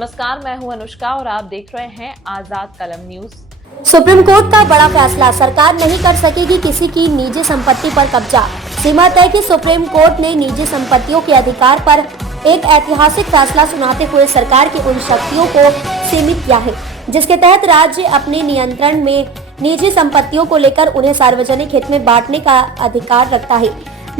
नमस्कार, मैं हूं अनुष्का और आप देख रहे हैं आजाद कलम न्यूज। सुप्रीम कोर्ट का बड़ा फैसला, सरकार नहीं कर सकेगी किसी की निजी संपत्ति पर कब्जा। सीमा तय की सुप्रीम कोर्ट ने निजी संपत्तियों के अधिकार पर एक ऐतिहासिक फैसला सुनाते हुए सरकार की उन शक्तियों को सीमित किया है जिसके तहत राज्य अपने नियंत्रण में निजी संपत्तियों को लेकर उन्हें सार्वजनिक हित में बांटने का अधिकार रखता है।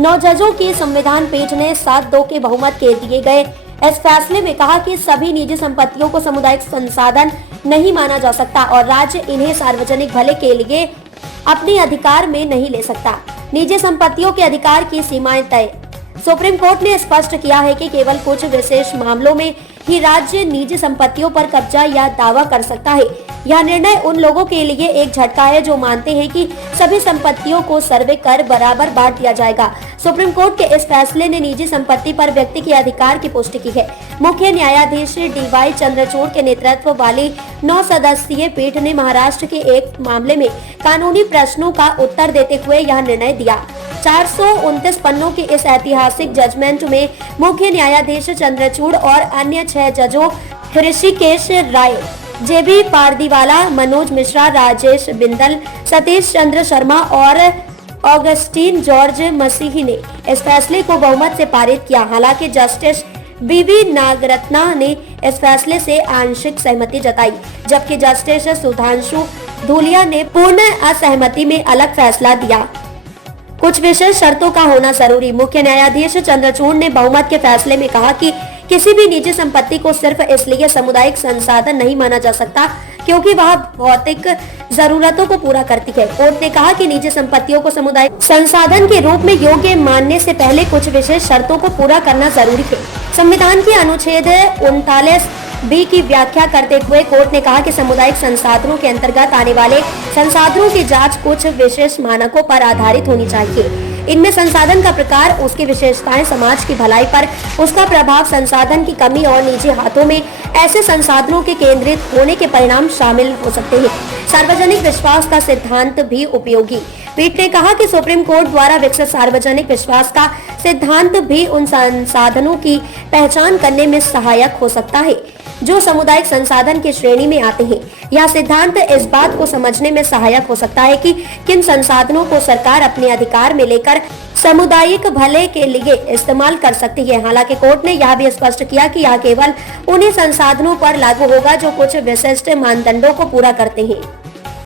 9 जजों की संविधान पीठ ने 7-2 के बहुमत के दिए गए इस फैसले में कहा कि सभी निजी संपत्तियों को सामुदायिक संसाधन नहीं माना जा सकता और राज्य इन्हें सार्वजनिक भले के लिए अपने अधिकार में नहीं ले सकता। निजी संपत्तियों के अधिकार की सीमाएं तय। सुप्रीम कोर्ट ने स्पष्ट किया है कि केवल कुछ विशेष मामलों में ही राज्य निजी संपत्तियों पर कब्जा या दावा कर सकता है। यह निर्णय उन लोगों के लिए एक झटका है जो मानते हैं कि सभी संपत्तियों को सर्वे कर बराबर बांट दिया जाएगा। सुप्रीम कोर्ट के इस फैसले ने निजी संपत्ति पर व्यक्ति के अधिकार की पुष्टि की है। मुख्य न्यायाधीश DY चंद्रचूड़ के नेतृत्व वाली 9 सदस्यीय पीठ ने महाराष्ट्र के एक मामले में कानूनी प्रश्नों का उत्तर देते हुए यह निर्णय दिया। 429 पन्नों के इस ऐतिहासिक जजमेंट में मुख्य न्यायाधीश चंद्रचूड़ और अन्य 6 जजों ऋषिकेश राय, JB पारदीवाला, मनोज मिश्रा, राजेश बिंदल, सतीश चंद्र शर्मा और ऑगस्टीन जॉर्ज मसीही ने इस फैसले को बहुमत से पारित किया। हालांकि जस्टिस BV नागरत्ना ने इस फैसले से आंशिक सहमति जताई, जबकि जस्टिस सुधांशु धूलिया ने पूर्ण असहमति में अलग फैसला दिया। कुछ विशेष शर्तों का होना जरूरी। मुख्य न्यायाधीश चंद्रचूड़ ने बहुमत के फैसले में कहा कि किसी भी निजी संपत्ति को सिर्फ इसलिए सामुदायिक संसाधन नहीं माना जा सकता क्योंकि वह भौतिक जरूरतों को पूरा करती है। कोर्ट ने कहा कि निजी संपत्तियों को सामुदायिक संसाधन के रूप में योग्य मानने से पहले कुछ विशेष शर्तों को पूरा करना जरूरी है। संविधान के अनुच्छेद 39B की व्याख्या करते हुए कोर्ट ने कहा कि सामुदायिक संसाधनों के अंतर्गत आने वाले संसाधनों की जांच कुछ विशेष मानकों पर आधारित होनी चाहिए। इनमें संसाधन का प्रकार, उसकी विशेषताएं, समाज की भलाई पर उसका प्रभाव, संसाधन की कमी और निजी हाथों में ऐसे संसाधनों के केंद्रित होने के परिणाम शामिल हो सकते हैं। सार्वजनिक विश्वास का सिद्धांत भी उपयोगी। पीठ ने कहा कि सुप्रीम कोर्ट द्वारा विकसित सार्वजनिक विश्वास का सिद्धांत भी उन संसाधनों की पहचान करने में सहायक हो सकता है जो सामुदायिक संसाधन की श्रेणी में आते हैं। यह सिद्धांत इस बात को समझने में सहायक हो सकता है कि किन संसाधनों को सरकार अपने अधिकार में लेकर सामुदायिक भले के लिए इस्तेमाल कर सकती है। हालांकि कोर्ट ने यह भी स्पष्ट किया कि यह केवल उन्हीं संसाधनों पर लागू होगा जो कुछ विशिष्ट मानदंडों को पूरा करते हैं।